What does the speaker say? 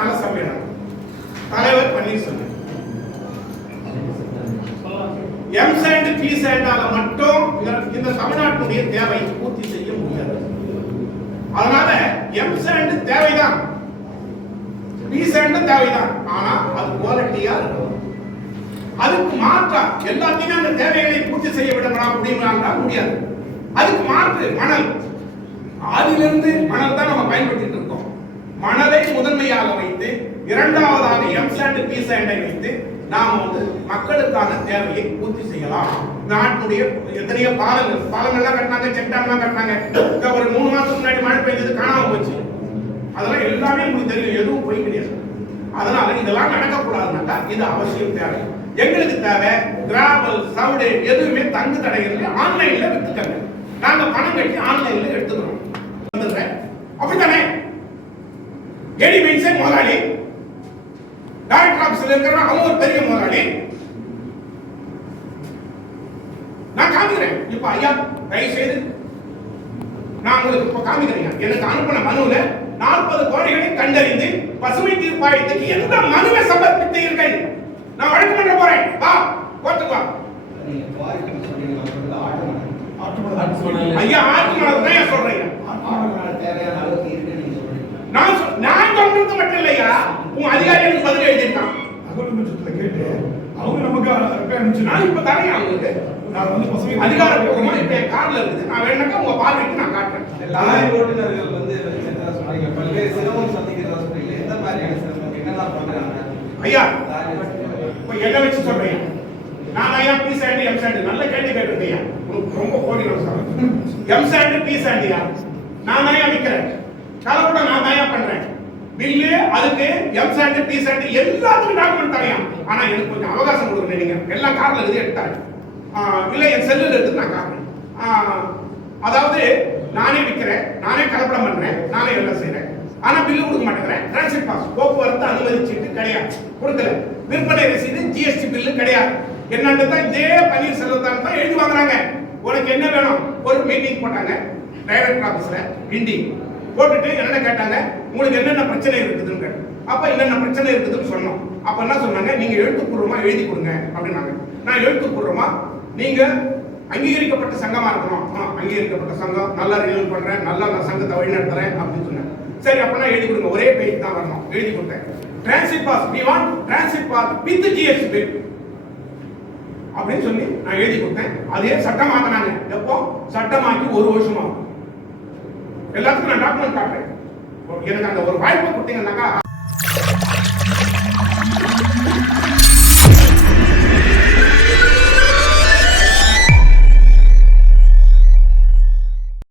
நல சபை தலைவர் பன்னீர்செல்வம். எம்சாண்ட் பிசாண்டால மட்டும் இந்த தமிழ்நாட்டுடைய தேவை பூர்த்தி செய்ய முடியாது. அதனால எம்சாண்ட் தேவைதான், பிசாண்ட் தேவைதான். ஆனா அது குவாலிட்டியா இருக்கும். அதுக்கு மாற்றா எல்லாத்தையுமே அந்த தேவைகளை பூர்த்தி செய்ய விட முடியாது. அதுக்கு மாற்று மணல். அதிலிருந்து மணல் தான் நம்ம பயன்படுத்திட்டு இருக்கோம். மணலை முதன்மையாக வைத்து இரண்டாவதாக எம்சாண்ட் பிசாண்டை வைத்து நாம மக்களுக்கான தேவையை பூர்த்தி செய்யலாம். நாட்டுடைய எத்தனையோ பாலங்கள்லாம் கட்டினாங்க, செக் டேம்லாம் கட்டினாங்க. ஒரு 3 மாசத்துக்கு முன்னாடி மழை பெய்ஞ்சது காணாம போச்சு. அதெல்லாம் எல்லாமே உங்களுக்கு தெரியும், எதுவும் போய் கிடையாது. அதனால இதெல்லாம் நடக்கக்கூடாதுன்னாக்கா இது அவசியம் தேவை. எங்களுக்கு தேவை கிராவல் சவுடு எதுவுமே தங்கு தடைகள் ஆன்லைன்ல வித்துக்கங்க. நாங்க பணம் கட்டி ஆன்லைன்ல எடுத்துக்கிறோம். அப்படித்தானே? ஏடி மெயின்ஸே முதலாளி, டைரக்டர் ஆபீஸ்ல இருக்கிறவங்க அவங்க ஒரு பெரிய முதலாளி. நான் காமிக்கிறேன் இப்ப. ஐயா தயவு செய்து நான் உங்களுக்கு இப்ப காமிக்கிறேன். எனக்கு அனுப்பின மனுல 40 கோடிகளை கண்டறிந்து பசுமை தீர்ப்பாயத்துக்கு எந்த மனுவை சமர்ப்பித்தீர்கள்? நான் வழக்கு பண்ண போறேன். வா கோர்ட்டுக்கு வா. ஐயா ஆத்மனது தான் சொல்றேன். நான் சொல்றது மட்டும் இல்லையா, உன் அதிகாரிகளுக்கு பதில் எழுதிட்டான். கேட்டு அவங்க நமக்கு நான் இப்ப தரேன் அவங்களுக்கு. அதிகாரப்பூர்வமா இப்ப என் கார்ல இருக்குது. நான் வேணாக்கா உங்க பார்வைக்கு நான் காட்டுறேன். லாரி ஓட்டுநர்கள் சொன்னீங்க பல்வேறு சிரமம் சந்திக்கிறதா சொன்னீங்க. எந்த மாதிரியான சிரமம் என்னெல்லாம் பண்றாங்க? ஐயா இப்ப என்ன வச்சு சொல்றேன். நான் ஐயா பிசாண்ட் எம்சாண்ட் நல்ல கேள்வி கேட்டிருக்கேன். ரொம்ப கோடி எம்சாண்ட் பிசாண்டியா நான் ஐயா விற்கிறேன். கலப்படம் நான் தான் பண்றேன். பில்லு அதுக்கு எம்சாண்ட் பிசாண்ட் எல்லாத்துக்கும் டாக்குமெண்ட் தரையும். ஆனா எனக்கு கொஞ்சம் அவகாசம் கொடுக்கணும். நீங்க எல்லாம் கார்ல இருந்து எடுத்தாரு இல்ல என் செல்லுல இருந்து நான் காட்டுறேன். அதாவது நானே விற்கிறேன், நானே கலப்படம் பண்றேன், நானே எல்லாம் செய்யறேன். ஆனா பில்லு கொடுக்க மாட்டேங்கிறேன். டிரான்சிட் பாஸ் போக்குவரத்து அனுமதி சீட்டு கிடையாது, கொடுக்கல. விற்பனை ரசீது ஜிஎஸ்டி பில்லு கிடையாது. என்னன்னு தான் இதே பன்னீர்செல்வம் தான் எழுதி வாங்குறாங்க. உனக்கு என்ன வேணும்? ஒரு மீட்டிங் போட்டாங்க டைரக்டர் ஆபீஸ்ல ஹிந்தி போட்டுட்டு என்ன கேட்டாங்க, உங்களுக்கு என்னென்ன பிரச்சனை இருக்குதுன்னு. அப்ப என்னென்ன பிரச்சனை இருக்குதுன்னு சொன்னோம். அப்ப என்ன சொன்னாங்க, நீங்க எழுத்துப்பூர்வமா எழுதி கொடுங்க அப்படின்னாங்க. நான் எழுத்துப்பூர்வமா நீங்க அங்கீகரிக்கப்பட்ட சங்கமா இருக்கணும். அங்கீகரிக்கப்பட்ட சங்கம், நல்லா ரினியூ பண்றேன், நல்லா நான் சங்கத்தை வழி நடத்துறேன் அப்படின்னு சொன்னேன். சரி அப்பனா எழுதி கொடுங்க, ஒரே பேஜ் தான் வரணும். எழுதி கொடுத்தேன். Transit pass we want transit pass with GST bill அப்படின்னு சொல்லி நான் எழுதி கொடுத்தேன். அதே சட்டமாக்குனாங்க. எப்போ சட்டமாக்கி 1 வருஷமா எல்லாத்துக்கும் நான் டாக்குமெண்ட் காட்டுறேன். எனக்கு அந்த ஒரு வாய்ப்பை கொடுத்தீங்கன்னாக்கா